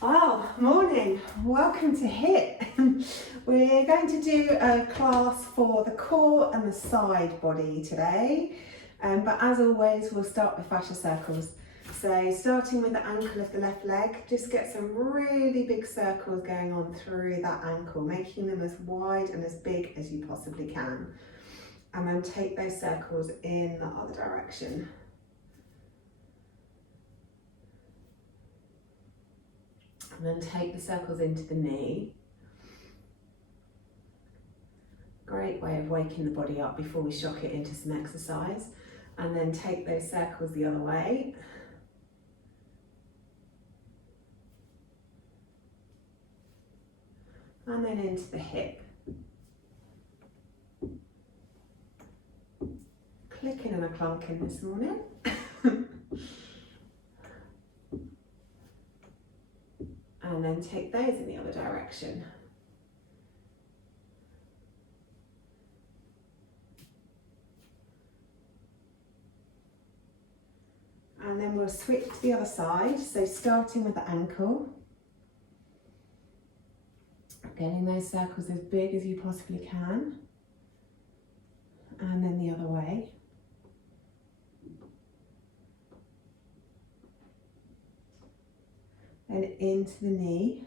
Oh, morning. Welcome to HIIT. We're going to do a class for the core and the side body today. But as always, we'll start with fascia circles. So starting with the ankle of the left leg, just get some really big circles going on through that ankle, making them as wide and as big as you possibly can. And then take those circles in the other direction. And then take the circles into the knee. Great way of waking the body up before we shock it into some exercise. And then take those circles the other way. And then into the hip. Clicking and a clunking this morning. And then take those in the other direction. And then we'll switch to the other side. So starting with the ankle. Getting those circles as big as you possibly can. And then the other way. And into the knee.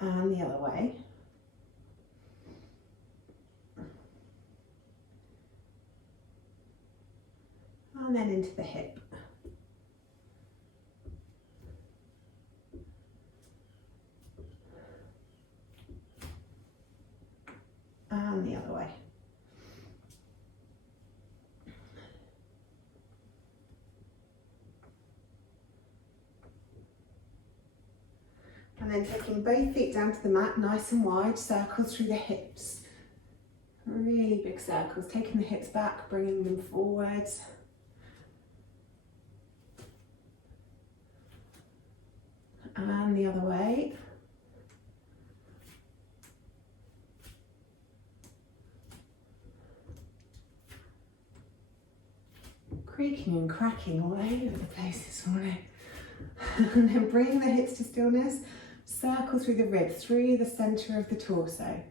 And the other way. And then into the hip. And the other way. And then taking both feet down to the mat, nice and wide, circles through the hips. Really big circles, taking the hips back, bringing them forwards. And the other way. Creaking and cracking all over the place this morning. And then bring the hips to stillness, circle through the ribs, through the centre of the torso.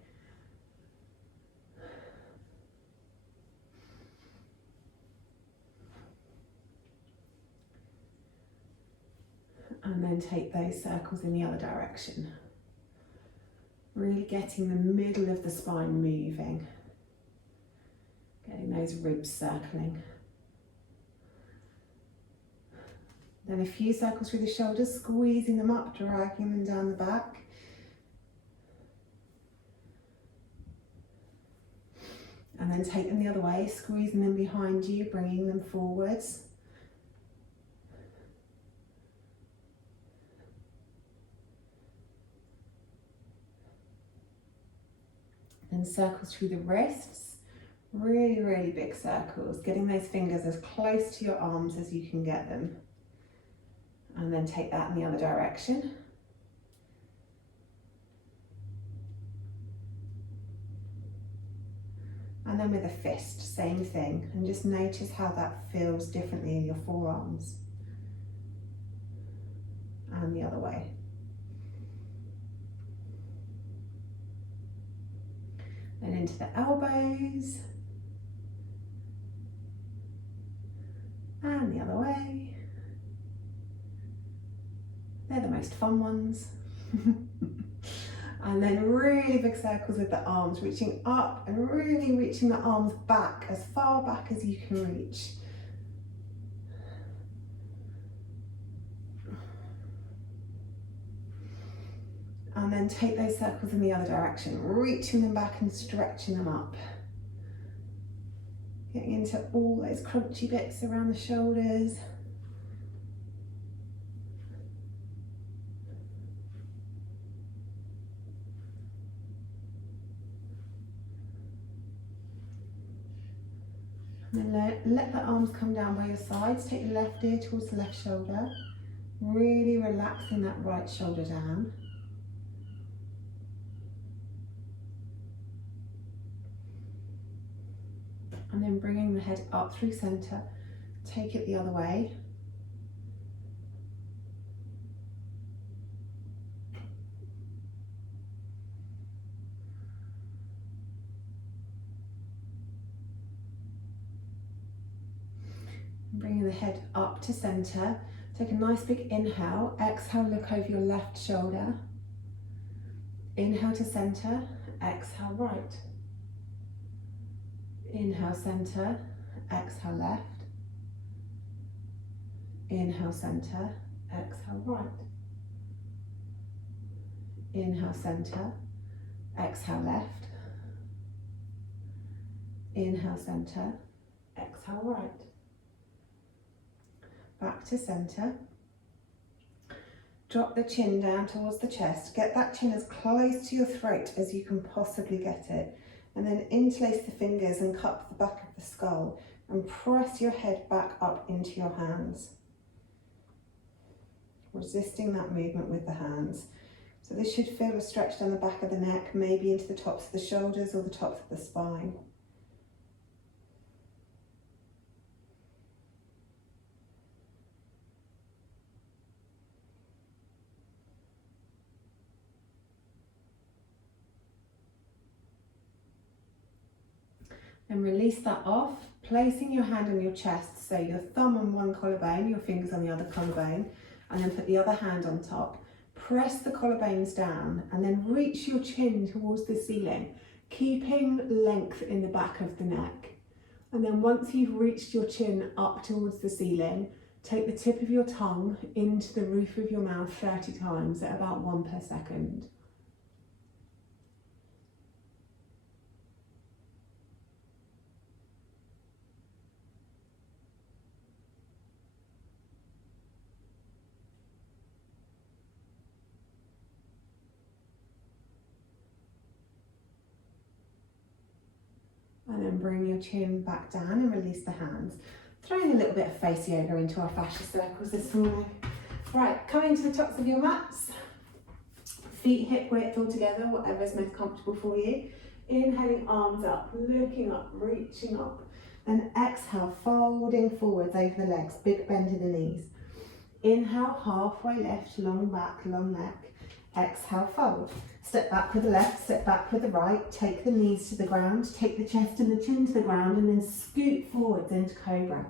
And then take those circles in the other direction. Really getting the middle of the spine moving. Getting those ribs circling. Then a few circles through the shoulders, squeezing them up, dragging them down the back. And then take them the other way, squeezing them behind you, bringing them forwards. Then circles through the wrists, really, really big circles, getting those fingers as close to your arms as you can get them. And then take that in the other direction. And then with a fist, same thing. And just notice how that feels differently in your forearms. And the other way. Then into the elbows. And the other way. They're the most fun ones. And then really big circles with the arms, reaching up and really reaching the arms back, as far back as you can reach. And then take those circles in the other direction, reaching them back and stretching them up. Getting into all those crunchy bits around the shoulders. And then let the arms come down by your sides. Take your left ear towards the left shoulder. Really relaxing that right shoulder down. And then bringing the head up through center, take it the other way. Bringing the head up to center. Take a nice big inhale. Exhale, look over your left shoulder. Inhale to center. Exhale, right. Inhale, center. Exhale, left. Inhale, center. Exhale, right. Inhale, center. Exhale, left. Inhale, center. Exhale, right. Back to center. Drop the chin down towards the chest. Get that chin as close to your throat as you can possibly get it. And then interlace the fingers and cup the back of the skull and press your head back up into your hands. Resisting that movement with the hands. So this should feel a stretch down the back of the neck, maybe into the tops of the shoulders or the tops of the spine. And release that off, placing your hand on your chest, so your thumb on one collarbone, your fingers on the other collarbone, and then put the other hand on top. Press the collarbones down and then reach your chin towards the ceiling, keeping length in the back of the neck. And then once you've reached your chin up towards the ceiling, take the tip of your tongue into the roof of your mouth 30 times at about 1 per second. And then bring your chin back down and release the hands. Throwing a little bit of face yoga into our fascia circles this morning. Right, coming to the tops of your mats. Feet hip width all together, whatever is most comfortable for you. Inhaling, arms up, looking up, reaching up. Then exhale, folding forwards over the legs, big bend in the knees. Inhale, halfway lift, long back, long neck. Exhale, fold. Step back with the left, step back with the right. Take the knees to the ground, take the chest and the chin to the ground, and then scoot forwards into cobra.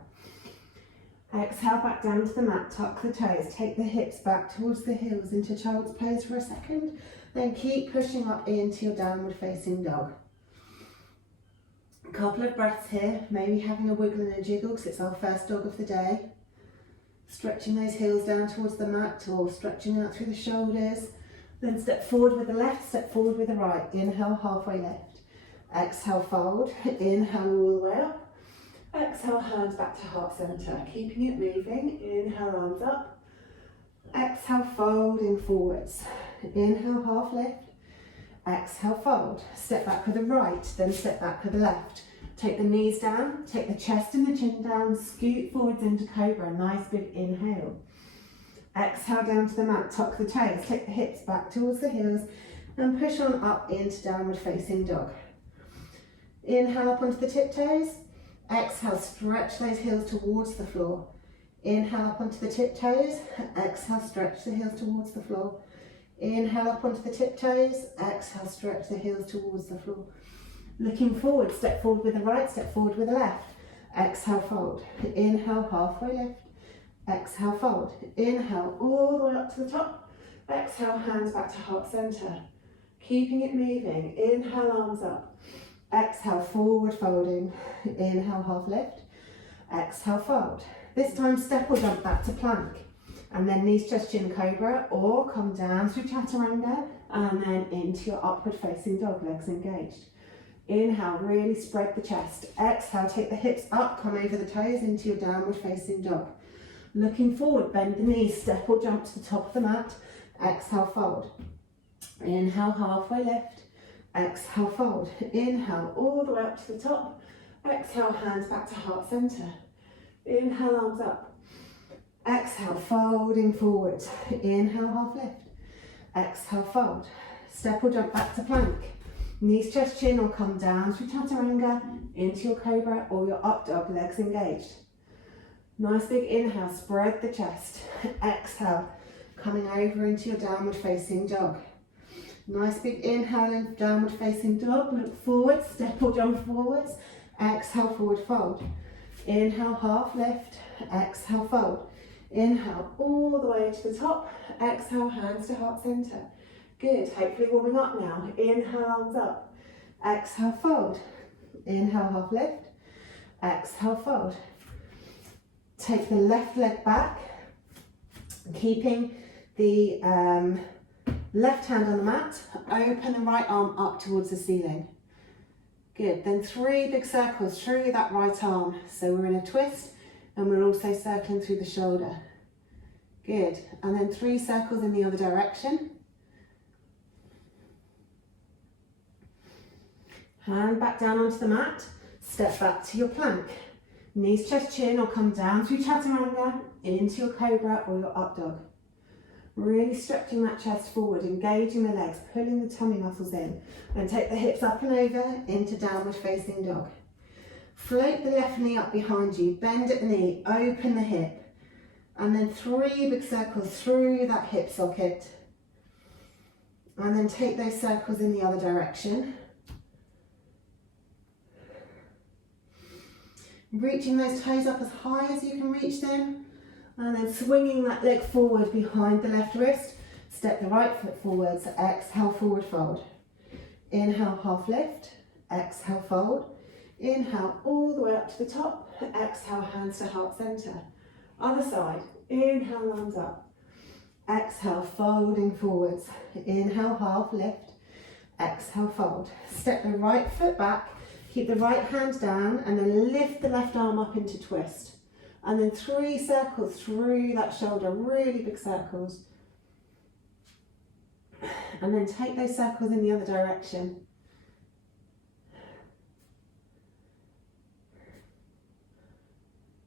Exhale, back down to the mat, tuck the toes, take the hips back towards the heels into child's pose for a second. Then keep pushing up into your downward facing dog. A couple of breaths here, maybe having a wiggle and a jiggle because it's our first dog of the day. Stretching those heels down towards the mat or stretching out through the shoulders. Then step forward with the left, step forward with the right. Inhale, halfway lift. Exhale, fold. Inhale all the way up. Exhale, hands back to heart center. Keeping it moving. Inhale, arms up. Exhale, folding forwards. Inhale, half lift. Exhale, fold. Step back with the right, then step back with the left. Take the knees down, take the chest and the chin down, scoot forwards into cobra. Nice big inhale. Exhale down to the mat, tuck the toes, take the hips back towards the heels and push on up into downward facing dog. Inhale up onto the tiptoes. Exhale, stretch those heels towards the floor. Inhale up onto the tiptoes. Exhale, stretch the heels towards the floor. Inhale up onto the tiptoes. Exhale, stretch the heels towards the floor. Looking forward, step forward with the right, step forward with the left. Exhale, fold. Inhale, halfway lift. Exhale, fold. Inhale, all the way up to the top. Exhale, hands back to heart center. Keeping it moving. Inhale, arms up. Exhale, forward folding. Inhale, half lift. Exhale, fold. This time, step or jump back to plank. And then knees, chest, chin, cobra, or come down through chaturanga and then into your upward facing dog, legs engaged. Inhale, really spread the chest. Exhale, take the hips up, come over the toes into your downward facing dog. Looking forward, bend the knees, step or jump to the top of the mat. Exhale, fold. Inhale, halfway lift. Exhale, fold. Inhale, all the way up to the top. Exhale, hands back to heart center. Inhale, arms up. Exhale, folding forwards. Inhale, half lift. Exhale, fold. Step or jump back to plank. Knees, chest, chin, or come down through chaturanga into your cobra or your up dog, legs engaged. Nice big inhale, spread the chest. Exhale, coming over into your downward facing dog. Nice big inhale in downward facing dog. Look forward, step or jump forwards. Exhale, forward fold. Inhale, half lift. Exhale, fold. Inhale all the way to the top. Exhale, hands to heart center. Good, hopefully warming up now. Inhale, arms up. Exhale, fold. Inhale, half lift. Exhale, fold. Take the left leg back, keeping the left hand on the mat. Open the right arm up towards the ceiling. Good, then 3 big circles through that right arm. So we're in a twist and we're also circling through the shoulder. Good, and then 3 circles in the other direction. Hand back down onto the mat, step back to your plank. Knees, chest, chin, or come down through chaturanga, into your cobra or your up dog. Really stretching that chest forward, engaging the legs, pulling the tummy muscles in. And take the hips up and over into downward facing dog. Float the left knee up behind you, bend at the knee, open the hip. And then 3 big circles through that hip socket. And then take those circles in the other direction. Reaching those toes up as high as you can reach them. And then swinging that leg forward behind the left wrist. Step the right foot forwards. Exhale, forward fold. Inhale, half lift. Exhale, fold. Inhale, all the way up to the top. Exhale, hands to heart center. Other side. Inhale, arms up. Exhale, folding forwards. Inhale, half lift. Exhale, fold. Step the right foot back. Keep the right hand down and then lift the left arm up into twist. And then 3 circles through that shoulder, really big circles. And then take those circles in the other direction.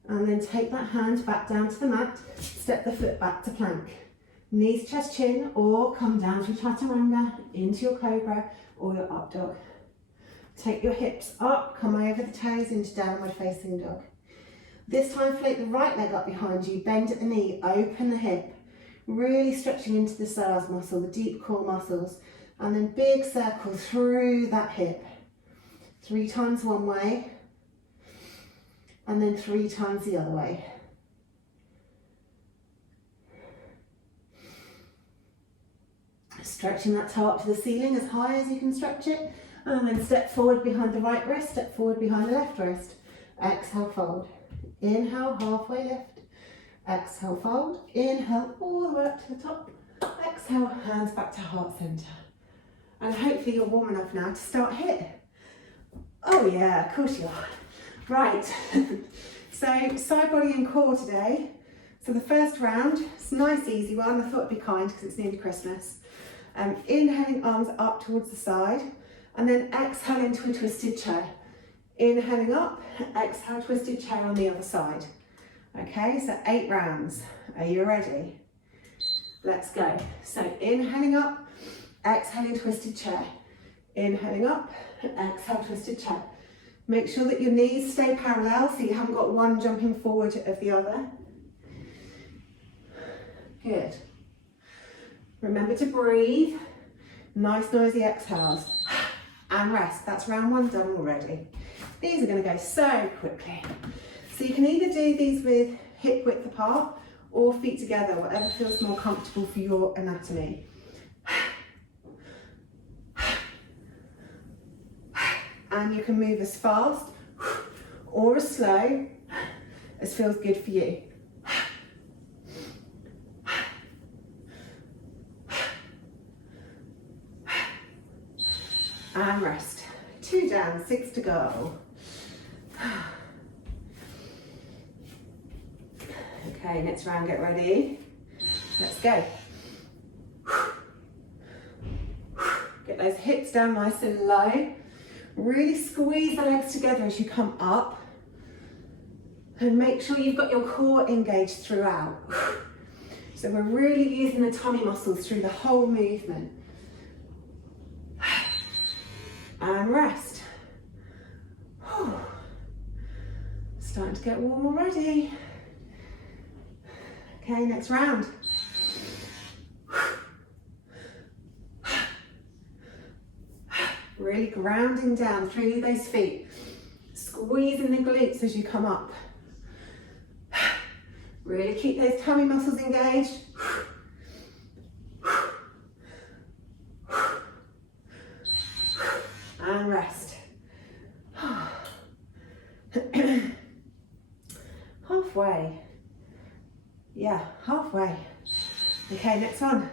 And then take that hand back down to the mat, step the foot back to plank. Knees, chest, chin, or come down through chaturanga, into your cobra or your up dog. Take your hips up, come over the toes into downward facing dog. This time float the right leg up behind you, bend at the knee, open the hip, really stretching into the psoas muscle, the deep core muscles, and then big circle through that hip. 3 times one way, and then 3 times the other way. Stretching that toe up to the ceiling as high as you can stretch it. And then step forward behind the right wrist, step forward behind the left wrist. Exhale, fold. Inhale, halfway lift. Exhale, fold. Inhale, all the way up to the top. Exhale, hands back to heart center. And hopefully you're warm enough now to start HIIT. Oh yeah, of course you are. Right, so side, body and core today. So the first round, it's a nice easy one. I thought it'd be kind because it's nearly Christmas. Inhaling arms up towards the side. And then exhale into a twisted chair. Inhaling up, exhale, twisted chair on the other side. Okay, so 8 rounds. Are you ready? Let's go. So inhaling up, exhaling, twisted chair. Inhaling up, exhale, twisted chair. Make sure that your knees stay parallel so you haven't got one jumping forward of the other. Good. Remember to breathe. Nice noisy exhales. And rest. That's round 1 done already. These are going to go so quickly. So you can either do these with hip width apart or feet together, whatever feels more comfortable for your anatomy. And you can move as fast or as slow as feels good for you. And rest. 2 down, 6 to go. Okay, next round, get ready. Let's go. Get those hips down nice and low. Really squeeze the legs together as you come up. And make sure you've got your core engaged throughout. So we're really using the tummy muscles through the whole movement. And rest. Starting to get warm already. Okay, next round. Really grounding down through those feet. Squeezing the glutes as you come up. Really keep those tummy muscles engaged. And rest. Halfway. Yeah, halfway. Okay, next one.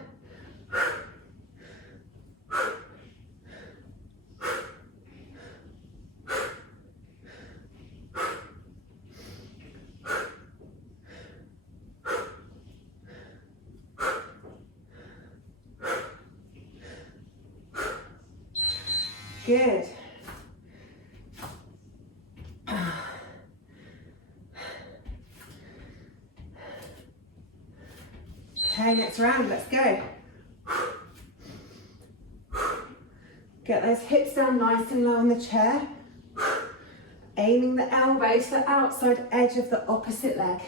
Good. Okay, next round, let's go. Get those hips down nice and low on the chair. Aiming the elbow to the outside edge of the opposite leg.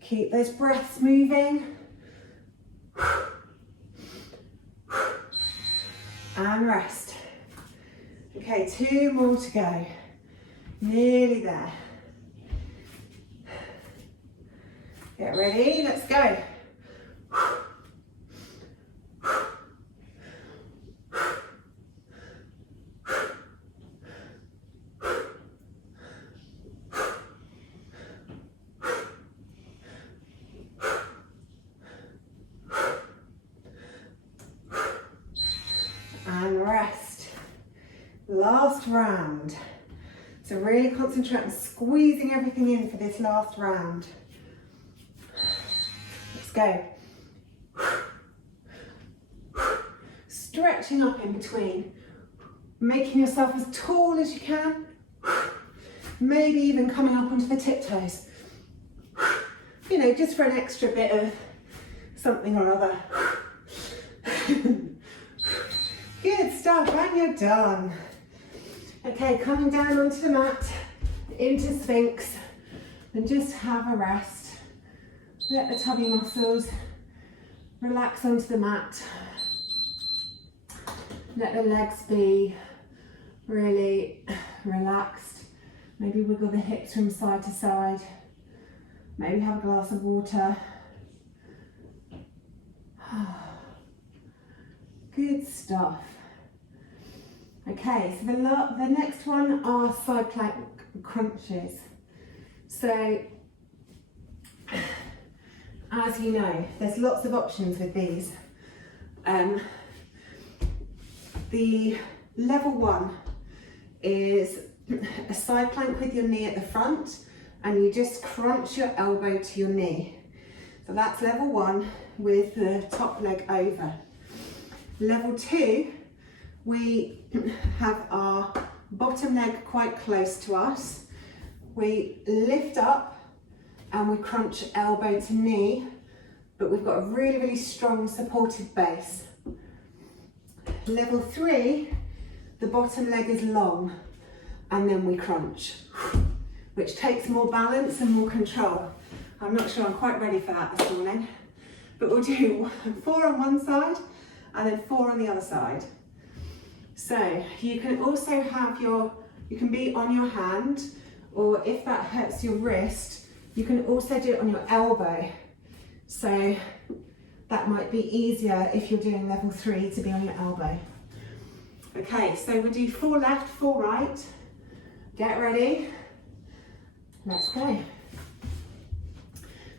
Keep those breaths moving. And rest. Okay, 2 more to go. Nearly there. Get ready, let's go. And rest. Last round. So really concentrate on squeezing everything in for this last round. Let's go. Stretching up in between. Making yourself as tall as you can. Maybe even coming up onto the tiptoes. You know, just for an extra bit of something or other. Good stuff, and you're done. Okay, coming down onto the mat, into Sphinx, and just have a rest. Let the tummy muscles relax onto the mat. Let the legs be really relaxed. Maybe wiggle the hips from side to side. Maybe have a glass of water. Good stuff. Okay, so the next one are side plank crunches. So, as you know, there's lots of options with these. The level 1 is a side plank with your knee at the front, and you just crunch your elbow to your knee. So that's level 1 with the top leg over. Level 2, we have our bottom leg quite close to us. We lift up and we crunch elbow to knee, but we've got a really, really strong supported base. Level 3, the bottom leg is long and then we crunch, which takes more balance and more control. I'm not sure I'm quite ready for that this morning, but we'll do 4 on one side and then 4 on the other side. So you can also have you can be on your hand, or if that hurts your wrist, you can also do it on your elbow. So that might be easier if you're doing level 3 to be on your elbow. Okay, so we'll do 4 left, 4 right. Get ready. Let's go.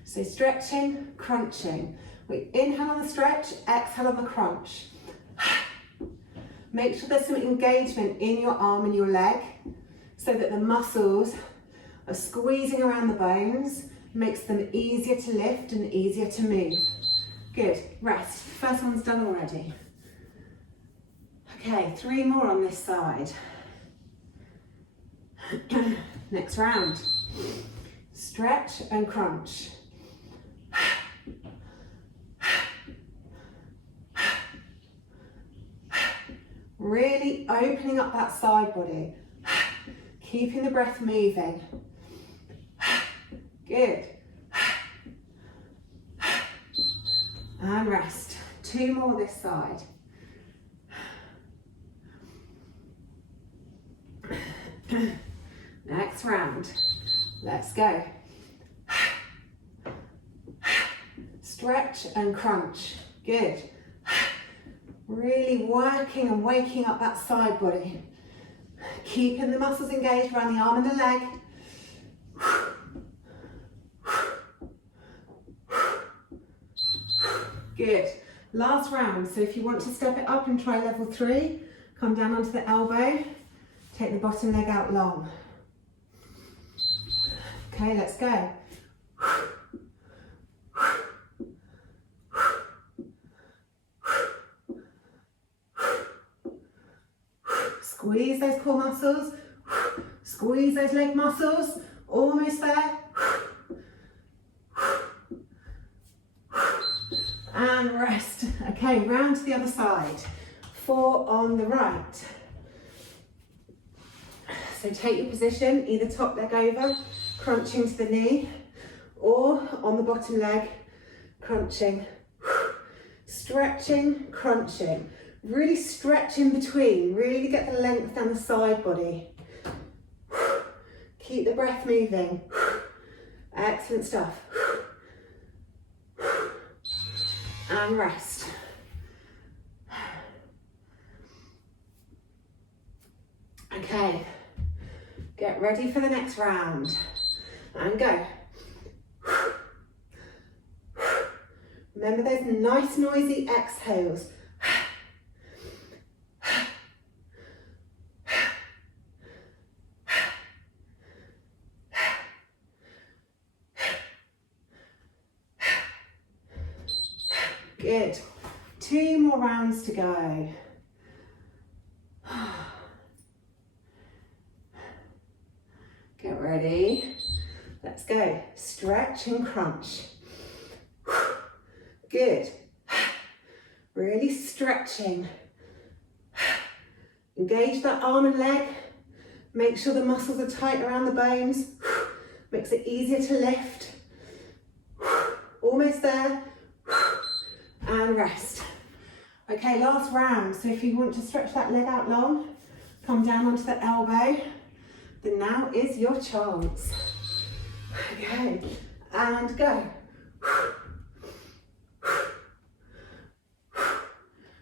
So stretching, crunching. We inhale on the stretch, exhale on the crunch. Make sure there's some engagement in your arm and your leg so that the muscles are squeezing around the bones, makes them easier to lift and easier to move. Good, rest. First one's done already. Okay, 3 more on this side. Next round. Stretch and crunch. Really opening up that side body. Keeping the breath moving. Good. And rest. 2 more this side. Next round. Let's go. Stretch and crunch. Good. Really working and waking up that side body. Keeping the muscles engaged around the arm and the leg. Good. Last round. So if you want to step it up and try level 3, come down onto the elbow. Take the bottom leg out long. Okay, let's go. Squeeze those core muscles. Squeeze those leg muscles. Almost there. And rest. Okay, round to the other side. 4 on the right. So take your position, either top leg over, crunching to the knee, or on the bottom leg, crunching. Stretching, crunching. Really stretch in between, really get the length down the side body. Keep the breath moving. Excellent stuff. And rest. Okay, get ready for the next round. And go. Remember those nice noisy exhales. Good. 2 more rounds to go. Get ready. Let's go. Stretch and crunch. Good. Really stretching. Engage that arm and leg. Make sure the muscles are tight around the bones. Makes it easier to lift. Almost there. And rest. Okay, last round. So if you want to stretch that leg out long, come down onto the elbow. Then now is your chance. Okay, and go.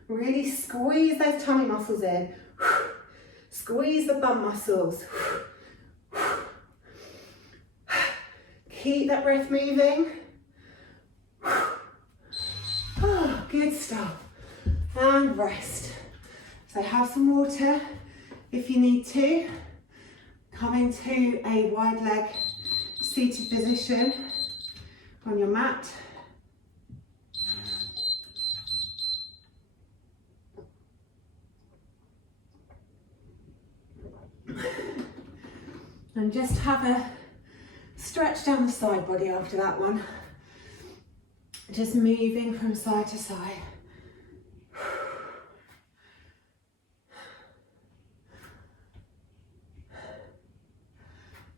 Really squeeze those tummy muscles in. Squeeze the bum muscles. Keep that breath moving. Oh, good stuff. And rest. So have some water if you need to. Coming to a wide leg seated position on your mat. And just have a stretch down the side body after that one. Just moving from side to side.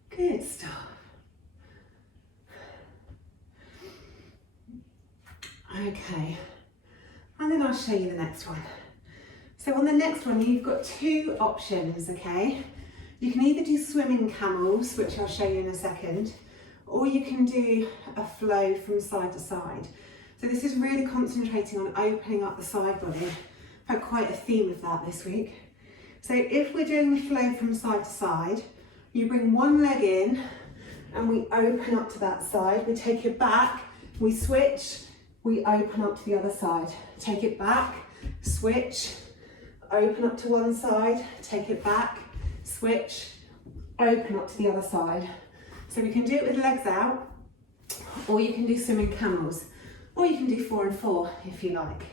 Good stuff. Okay, and then I'll show you the next one. So on the next one, you've got 2 options, okay? You can either do swimming camels, which I'll show you in a second, or you can do a flow from side to side. So this is really concentrating on opening up the side body. I've had quite a theme of that this week. So if we're doing the flow from side to side, you bring one leg in and we open up to that side. We take it back, we switch, we open up to the other side. Take it back, switch, open up to one side, take it back, switch, open up to the other side. So we can do it with legs out, or you can do swimming camels, or you can do 4 and 4 if you like.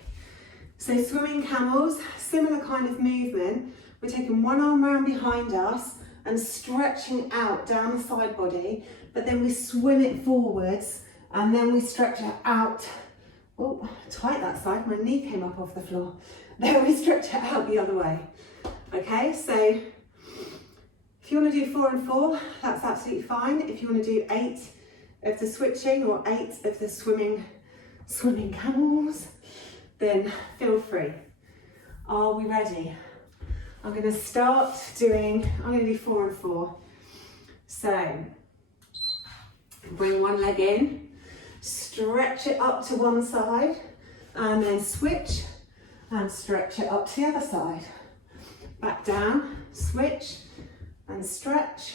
So swimming camels, similar kind of movement. We're taking one arm round behind us and stretching out down the side body, but then we swim it forwards and then we stretch it out. Oh, tight that side, my knee came up off the floor. Then we stretch it out the other way. Okay, so if you want to do 4 and 4, that's absolutely fine. If you want to do 8 of the switching or 8 of the swimming swimming camels, then feel free. Are we ready? I'm going to start doing, I'm going to do 4 and 4. So, bring one leg in, stretch it up to one side, and then switch and stretch it up to the other side. Back down, switch and stretch,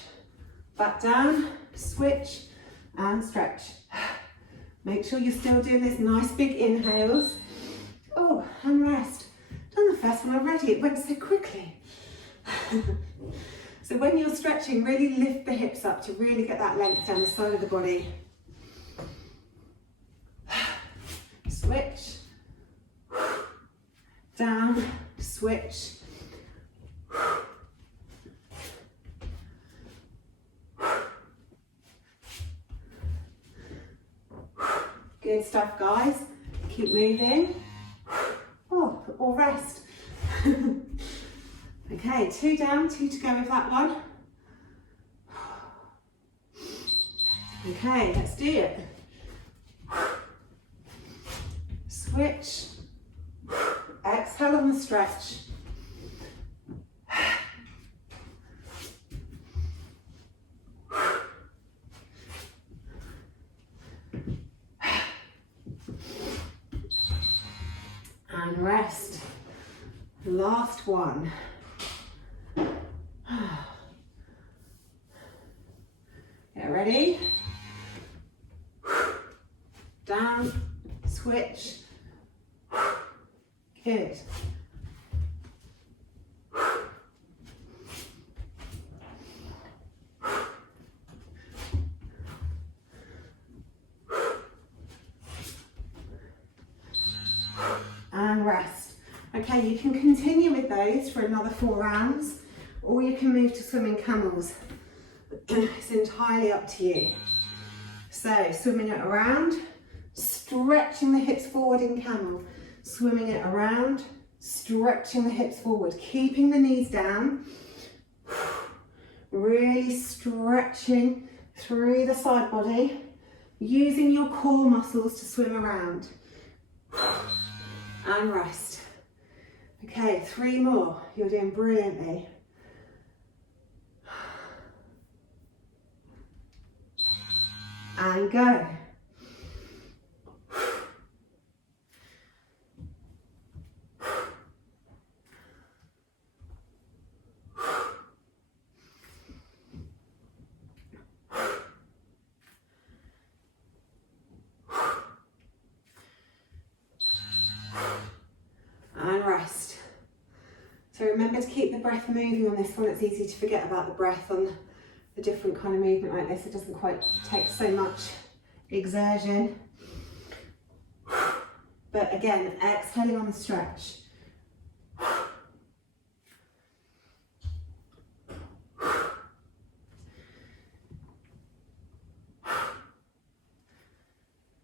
back down, switch and stretch. Make sure you're still doing this nice big inhales. Oh, and rest. Done the first one already, it went so quickly. So when you're stretching, really lift the hips up to really get that length down the side of the body. Switch, down, switch. Good stuff, guys. Keep moving. Oh, or rest. Okay, 2 down, 2 to go with that one. Okay, let's do it. Switch. Exhale on the stretch. And rest. Last one. Get ready. Down, switch. Good. And rest. Okay, you can continue with those for another 4 rounds, or you can move to swimming camels. It's entirely up to you. So, swimming it around, stretching the hips forward in camel, swimming it around, stretching the hips forward, keeping the knees down, really stretching through the side body, using your core muscles to swim around. And rest. Okay, 3 more. You're doing brilliantly. And go. And rest. So remember to keep the breath moving on this one. It's easy to forget about the breath on a different kind of movement like this. It doesn't quite take so much exertion. But again, exhaling on the stretch.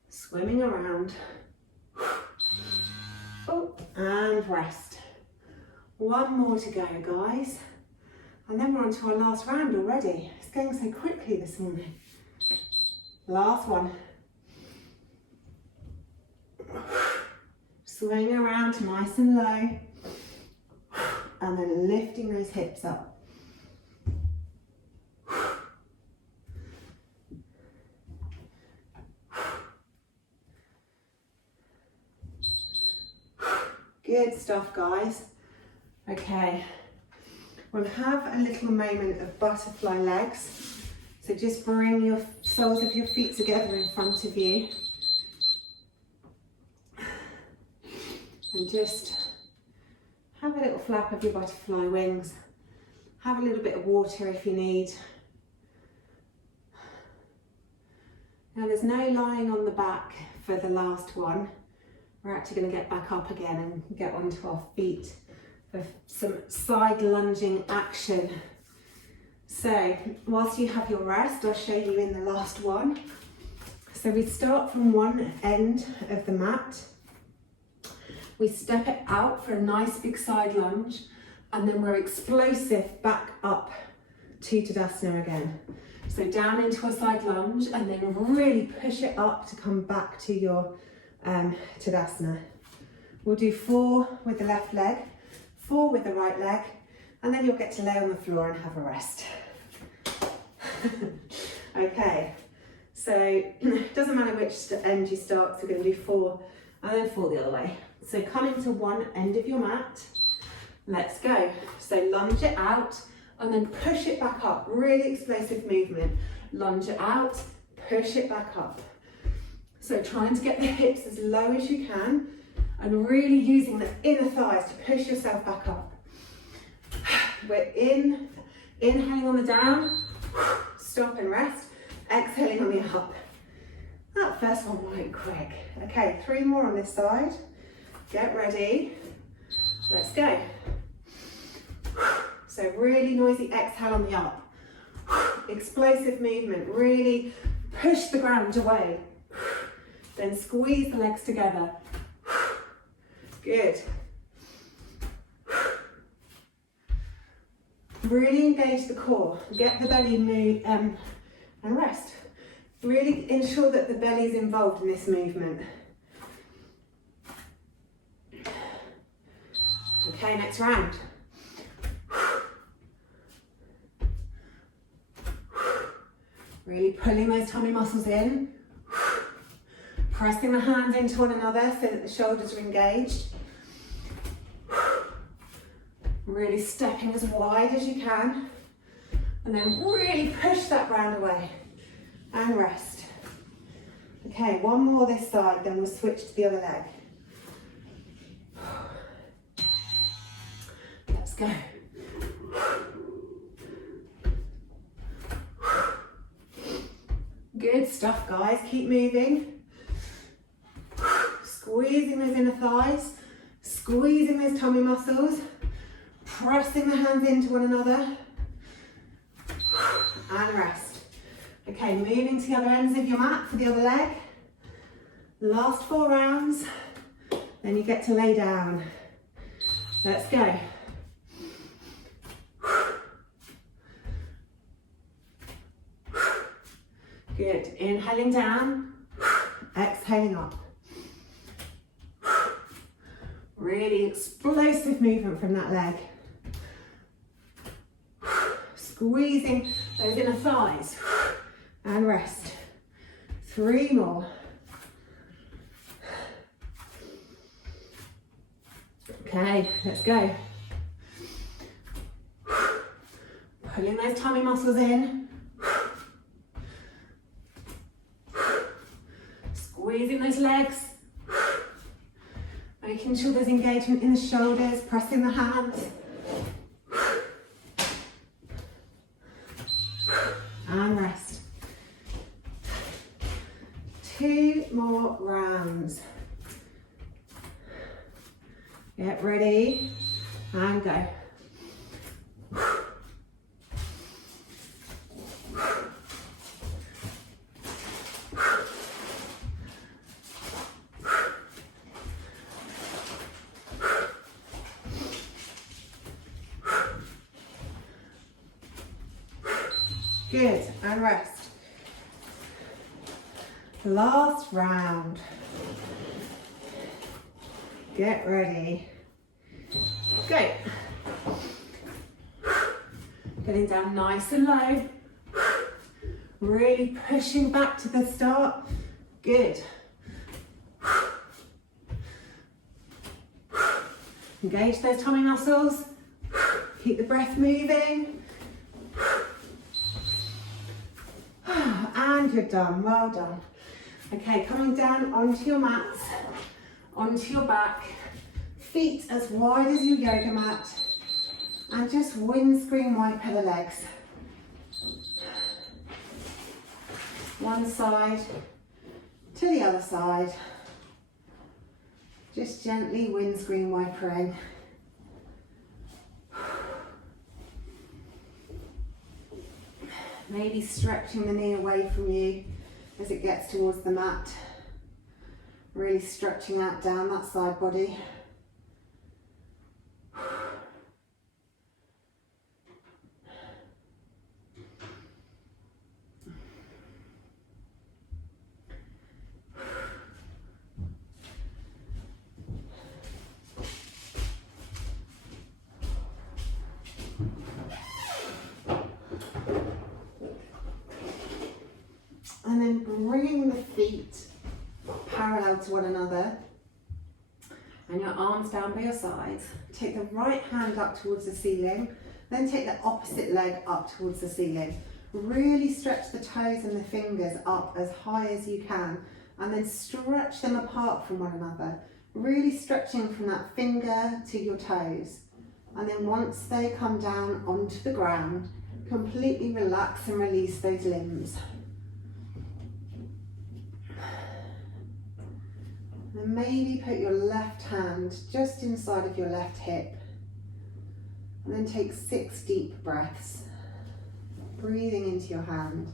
Swimming around. Oh, and rest. 1 more to go, guys. And then we're on to our last round already. It's going so quickly this morning. Last one. Swing around nice and low. And then lifting those hips up. Good stuff, guys. Okay, we'll have a little moment of butterfly legs. So just bring your soles of your feet together in front of you. And just have a little flap of your butterfly wings. Have a little bit of water if you need. Now there's no lying on the back for the last one. We're actually going to get back up again and get onto our feet for some side lunging action. So whilst you have your rest, I'll show you in the last one. So we start from one end of the mat. We step it out for a nice big side lunge, and then we're explosive back up to Tadasana again. So down into a side lunge, and then really push it up to come back to your Tadasana. We'll do 4 with the left leg, 4 with the right leg, and then you'll get to lay on the floor and have a rest. Okay, so it doesn't matter which end you start, so we're going to do 4 and then 4 the other way. So come into one end of your mat, let's go. So lunge it out and then push it back up, really explosive movement. Lunge it out, push it back up. So trying to get the hips as low as you can and really using the inner thighs to push yourself back up. We're inhaling on the down, stop and rest, exhaling on the up. That first one went quick. Okay, 3 more on this side. Get ready. Let's go. So really noisy exhale on the up. Explosive movement, really push the ground away. Then squeeze the legs together. Good. Really engage the core, get the belly move and rest. Really ensure that the belly is involved in this movement. Okay, next round. Really pulling those tummy muscles in. Pressing the hands into one another so that the shoulders are engaged. Really stepping as wide as you can. And then really push that ground away. And rest. Okay, one more this side, then we'll switch to the other leg. Let's go. Good stuff, guys. Keep moving. Squeezing those inner thighs. Squeezing those tummy muscles. Pressing the hands into one another. And rest. Okay, moving to the other ends of your mat for the other leg. Last 4 rounds. Then you get to lay down. Let's go. Good. Inhaling down. Exhaling up. Really explosive movement from that leg. Squeezing those inner thighs. And rest. 3 more. Okay, let's go. Pulling those tummy muscles in. Squeezing those legs. Making sure there's engagement in the shoulders, pressing the hands. And rest. 2 more rounds. Get ready and go. Good, and rest. Last round. Get ready. Go. Getting down nice and low. Really pushing back to the start. Good. Engage those tummy muscles. Keep the breath moving. And you're done, well done. Okay, coming down onto your mats, onto your back, feet as wide as your yoga mat, and just windscreen wiper the legs. One side to the other side. Just gently windscreen wipering. Maybe stretching the knee away from you as it gets towards the mat. Really stretching out down that side body. to one another. And your arms down by your sides. Take the right hand up towards the ceiling, then take the opposite leg up towards the ceiling. Really stretch the toes and the fingers up as high as you can, and then stretch them apart from one another. Really stretching from that finger to your toes. And then once they come down onto the ground, completely relax and release those limbs. And maybe put your left hand just inside of your left hip. And then take 6 deep breaths, breathing into your hand.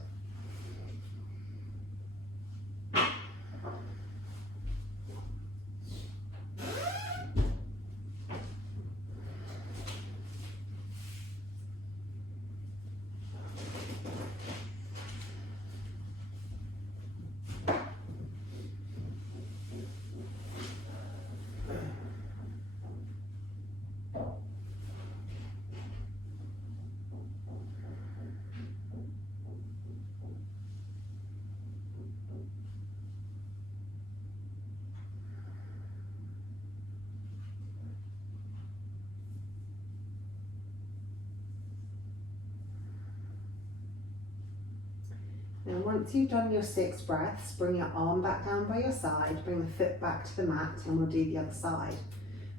Now once you've done your 6 breaths, bring your arm back down by your side, bring the foot back to the mat, and we'll do the other side.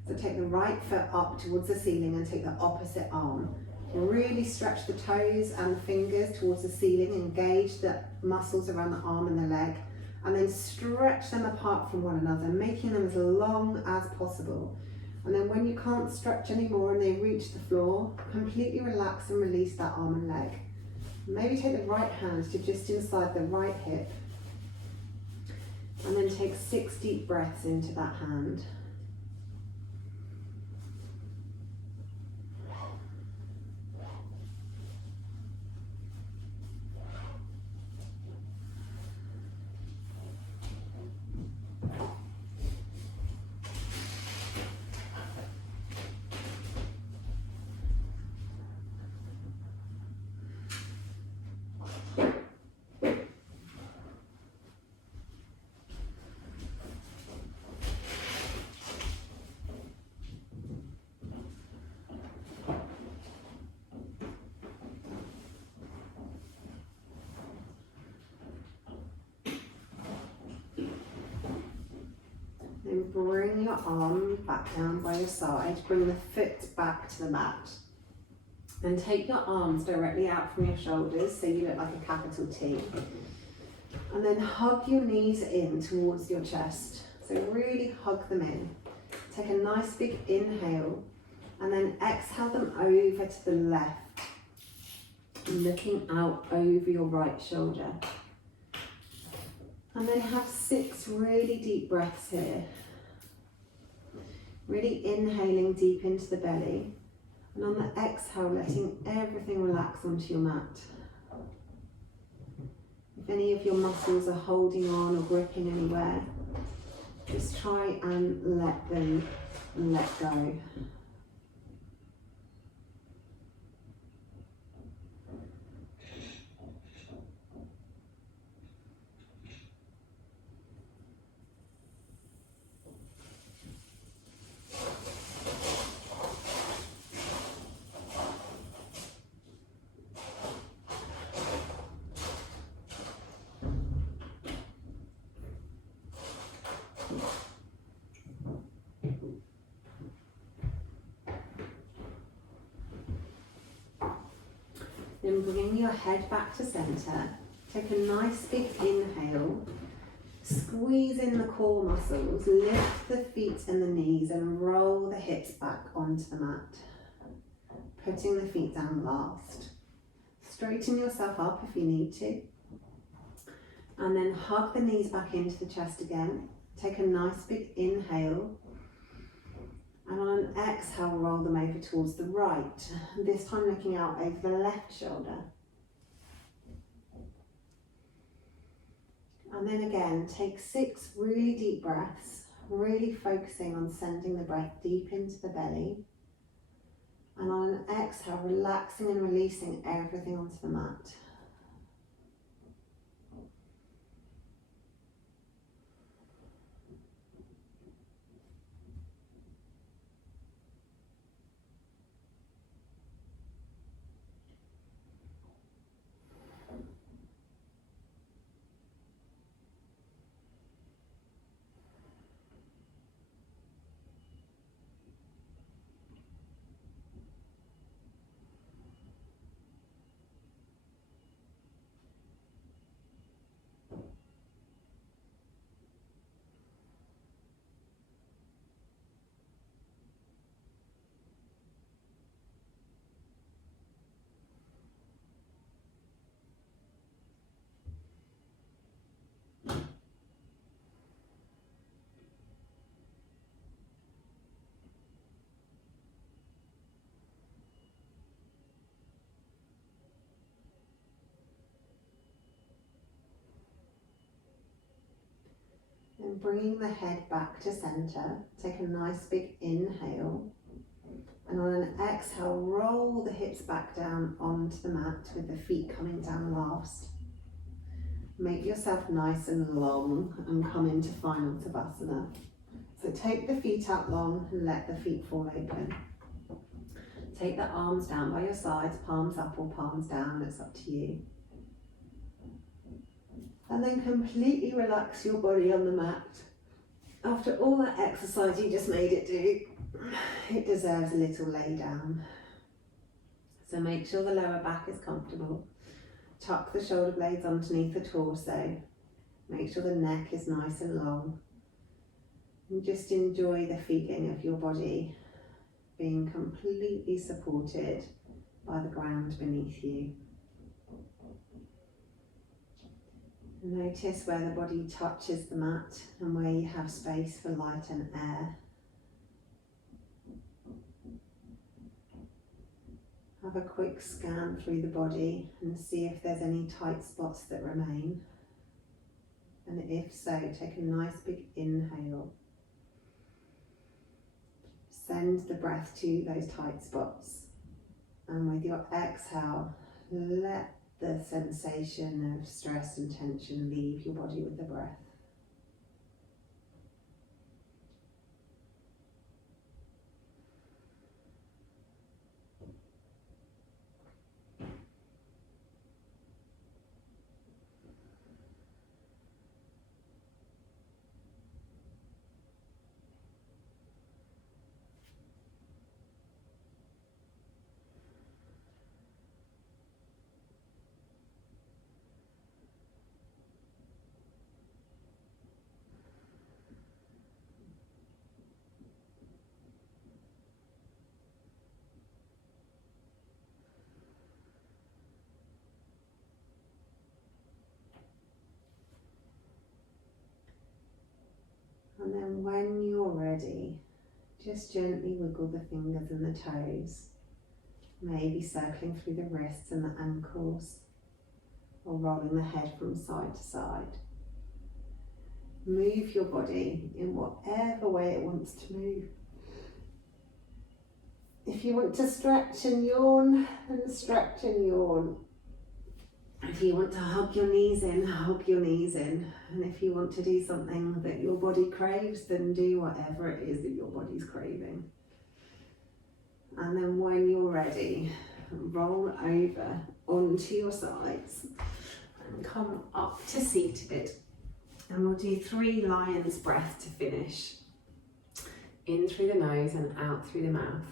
So take the right foot up towards the ceiling and take the opposite arm. Really stretch the toes and the fingers towards the ceiling, engage the muscles around the arm and the leg, and then stretch them apart from one another, making them as long as possible. And then when you can't stretch anymore and they reach the floor, completely relax and release that arm and leg. Maybe take the right hand to just inside the right hip, and then take 6 deep breaths into that hand. Then bring your arm back down by your side, bring the foot back to the mat, and take your arms directly out from your shoulders so you look like a capital T. And then hug your knees in towards your chest, so really hug them in. Take a nice big inhale, and then exhale them over to the left, looking out over your right shoulder. And then have 6 really deep breaths here. Really inhaling deep into the belly. And on the exhale, letting everything relax onto your mat. If any of your muscles are holding on or gripping anywhere, just try and let them let go. Then bring your head back to centre. Take a nice big inhale. Squeeze in the core muscles, lift the feet and the knees and roll the hips back onto the mat. Putting the feet down last. Straighten yourself up if you need to. And then hug the knees back into the chest again. Take a nice big inhale. And on an exhale, roll them over towards the right. This time looking out over the left shoulder. And then again, take 6 really deep breaths, really focusing on sending the breath deep into the belly. And on an exhale, relaxing and releasing everything onto the mat. then bringing the head back to center, take a nice big inhale. And on an exhale, roll the hips back down onto the mat with the feet coming down last. Make yourself nice and long and come into final Savasana. So take the feet out long and let the feet fall open. Take the arms down by your sides, palms up or palms down, it's up to you. And then completely relax your body on the mat. After all that exercise you just made it do, it deserves a little lay down. So make sure the lower back is comfortable. Tuck the shoulder blades underneath the torso. Make sure the neck is nice and long. And just enjoy the feeling of your body being completely supported by the ground beneath you. Notice where the body touches the mat and where you have space for light and air. Have a quick scan through the body and see if there's any tight spots that remain. And if so, take a nice big inhale. Send the breath to those tight spots. And with your exhale, let the sensation of stress and tension leave your body with the breath. And then when you're ready, just gently wiggle the fingers and the toes, maybe circling through the wrists and the ankles, or rolling the head from side to side. Move your body in whatever way it wants to move. If you want to stretch and yawn, then stretch and yawn. If you want to hug your knees in, hug your knees in. And if you want to do something that your body craves, then do whatever it is that your body's craving. And then when you're ready, roll over onto your sides and come up to seated. And we'll do 3 lion's breath to finish. In through the nose and out through the mouth.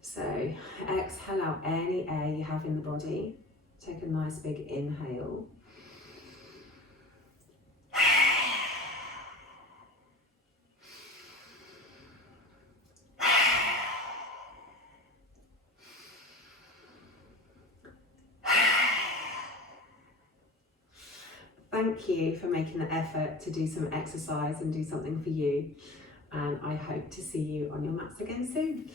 So exhale out any air you have in the body. Take a nice big inhale. Thank you for making the effort to do some exercise and do something for you. And I hope to see you on your mats again soon.